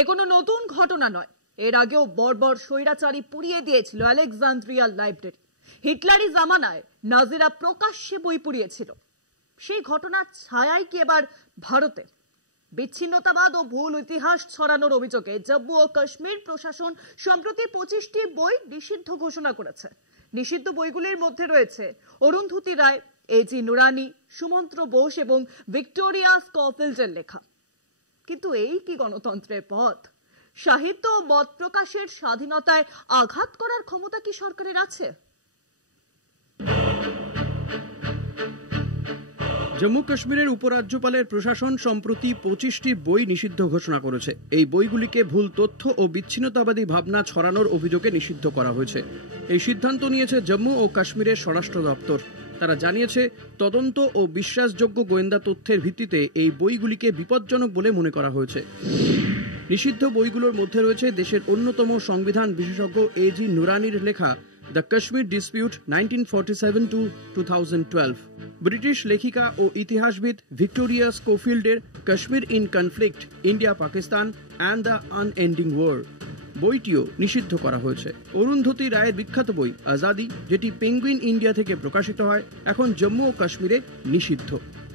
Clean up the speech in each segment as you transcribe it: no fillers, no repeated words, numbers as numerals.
এ কোনো নতুন ঘটনা নয়। এর আগেও বর্বর স্বৈরাচারী পুড়িয়ে দিয়েছিল আলেকজান্দ্রিয়ার লাইব্রেরি। হিটলারি জামানায় নাজিরা প্রকাশ্যে বই পুড়িয়েছিল। সেই ঘটনার ছায়াই কি এবার ভারতে? বিচ্ছিন্নতাবাদ ও ভুল ইতিহাস ছড়ানোর অভিযোগে জম্মু ও কাশ্মীর প্রশাসন সম্প্রতি 25টি বই নিষিদ্ধ ঘোষণা করেছে। নিষিদ্ধ বইগুলির মধ্যে রয়েছে অরুন্ধতী রায়, এজি নুরানি, সুমন্ত্র বোস এবং ভিক্টোরিয়া স্কফিল্ডের লেখা। কিন্তু এই কি গণতন্ত্রের পথ? সাহিত্য ও মত প্রকাশের স্বাধীনতায় আঘাত করার ক্ষমতা কি সরকারের আছে? জম্মু কাশ্মীরের উপরাজ্যপালের প্রশাসন সম্প্রতি 25টি বই নিষিদ্ধ ঘোষণা করেছে। এই বইগুলিকে ভুল তথ্য ও বিচ্ছিন্নতাবাদী ভাবনা ছড়ানোর অভিযোগে নিষিদ্ধ করা হয়েছে। এই সিদ্ধান্ত নিয়েছে জম্মু ও কাশ্মীরের স্বরাষ্ট্র দপ্তর। তারা জানিয়েছে, তদন্ত ও বিশ্বাসযোগ্য গোয়েন্দা তথ্যের ভিত্তিতে এই বইগুলিকে বিপজ্জনক বলে মনে করা হয়েছে। নিষিদ্ধ বইগুলোর মধ্যে রয়েছে দেশের অন্যতম সংবিধান বিশেষজ্ঞ এজি নুরানির লেখা the Kashmir dispute 1947 to 2012, British লেখিকা ও ইতিহাসবিদ ভিক্টোরিয়া স্কোফিল্ডের Kashmir in conflict, India Pakistan and the unending war বইটিও নিষিদ্ধ করা হয়েছে। অরুন্ধতী রায়ের বিখ্যাত বই আজাদি, যেটি পেঙ্গুইন ইন্ডিয়া থেকে প্রকাশিত হয়, এখন জম্মু ও কাশ্মীরে নিষিদ্ধ।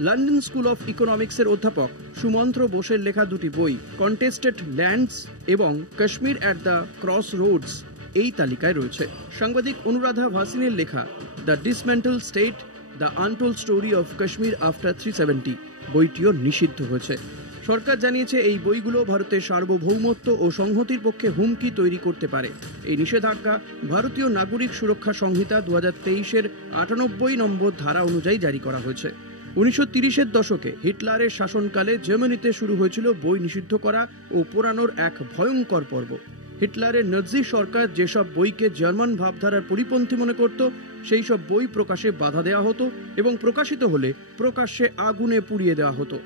লন্ডন স্কুল অফ ইকোনমিক্সের অধ্যাপক সুমন্ত্র বোসের লেখা দুটি বই কন্টেস্টেড ল্যান্ডস এবং Kashmir at the crossroads এই তালিকায় রয়েছে। সাংবাদিক অনুরাধা ভাসিনের লেখা the dismantled state, the untold story of Kashmir after 370 বইটিও নিষিদ্ধ হয়েছে। সরকার জানিয়েছে, এই বইগুলো ভারতের সার্বভৌমত্ব ও সংহতির পক্ষে হুমকি তৈরি করতে পারে। এই নিষেধাজ্ঞা ভারতীয় নাগরিক সুরক্ষা সংহিতা 2023-এর 98 নম্বর ধারা অনুযায়ী জারি করা হয়েছে। 1930-এর দশকে হিটলারের শাসনকালে জার্মানিতে শুরু হয়েছিল বই নিষিদ্ধ করা ও পোড়ানোর এক ভয়ঙ্কর পর্ব। হিটলারের নাজি সরকার যেসব বইকে জার্মান ভাবধারার পরিপন্থী মনে করত, সেই সব বই প্রকাশে বাধা দেওয়া হতো এবং প্রকাশিত হলে প্রকাশ্যে আগুনে পুড়িয়ে দেওয়া হতো।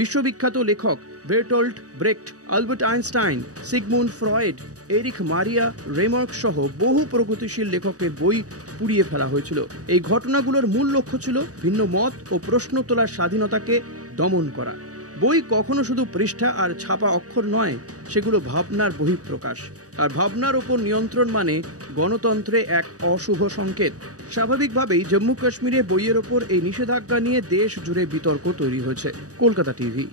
বিশ্ববিখ্যাত লেখক Bertolt Brecht, Albert Einstein, Sigmund Freud, Erich Maria Remarque সহ বহু প্রগতিশীল লেখকের বই পুড়িয়ে ফেলা হয়েছিল। এই ঘটনাগুলোর মূল লক্ষ্য ছিল ভিন্ন মত ও প্রশ্ন তোলার স্বাধীনতাকে দমন করা। বই কখনো শুধু পৃষ্ঠা আর ছাপা অক্ষর নয়, সেগুলো ভাবনার বহিঃপ্রকাশ। আর ভাবনার ওপর নিয়ন্ত্রণ মানে গণতন্ত্রে এক অশুভ সংকেত। স্বাভাবিকভাবেই জম্মু কাশ্মীরে বইয়ের ওপর এই নিষেধাজ্ঞা নিয়ে দেশ জুড়ে বিতর্ক তৈরি হয়েছে। কলকাতা টিভি।